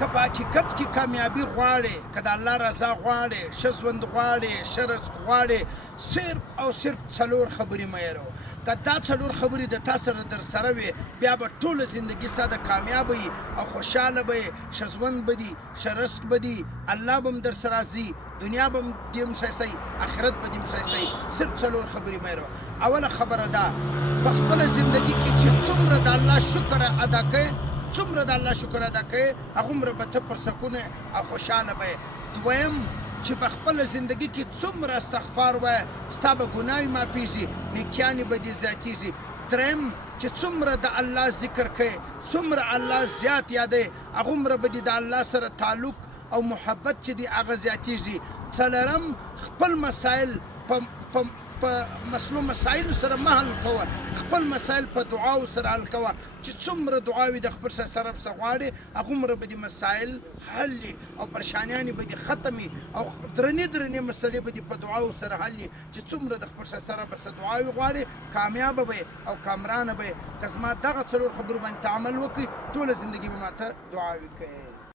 که په حقیقت کې کامیابي غواړې، که د الله رضا غواړې، ښه ژوند غواړې، ښه رزق غواړې، صرف او صرف څلور خبرې مه هېروه. که دا څلور خبرې د تا سره در سره وي، بیا به ټوله زندګي ستا د کامیابه وي او خوشحاله به یې، ښه ژوند به دي، ښه رزق به دي، الله به هم در سره راځي، دنیا به دې هم ښایسته وي، آخرت به دې هم ښایسته وي. صرف څلور خبرې مه هېروه. اوله خبره ده، په خپله زندګي کې چې څومره د الله شکر ادا کوې، څومره د الله شکر ادا کوې، هغومره به ته پر سکون او خوشحاله به یې. دویم، چې په خپله زندګي کې څومره استغفار وایه، ستا به ګناوې معافېږي، نیکیانې به دې زیاتېږي. دریم، چې څومره د الله ذکر کوې، څومره الله زیات یادوې، هغومره به دې د الله سره تعلق او محبت چې دی هغه زیاتېږي. څلورم، خپل مسایل په مسلو مسایلو سره مه حل کوه، خپل مسایل په دعاو سره حل کوه، چې څومره دعاوې د خپل ښایسته رب څخه غواړې، هغومره به دې مسایل حل وي او پریشانیانې به دې ختم وي او درنې مسلې به دې په دعاو سره حل وي. چې څومره د خپل ښایسته رب څخه دعاوې غواړې، کامیابه به یې او کامرانه به یې. که زما دغه څلور خبرو باندې ته عمل وکړې، ټوله زندګي به ماته دعاوې کوې.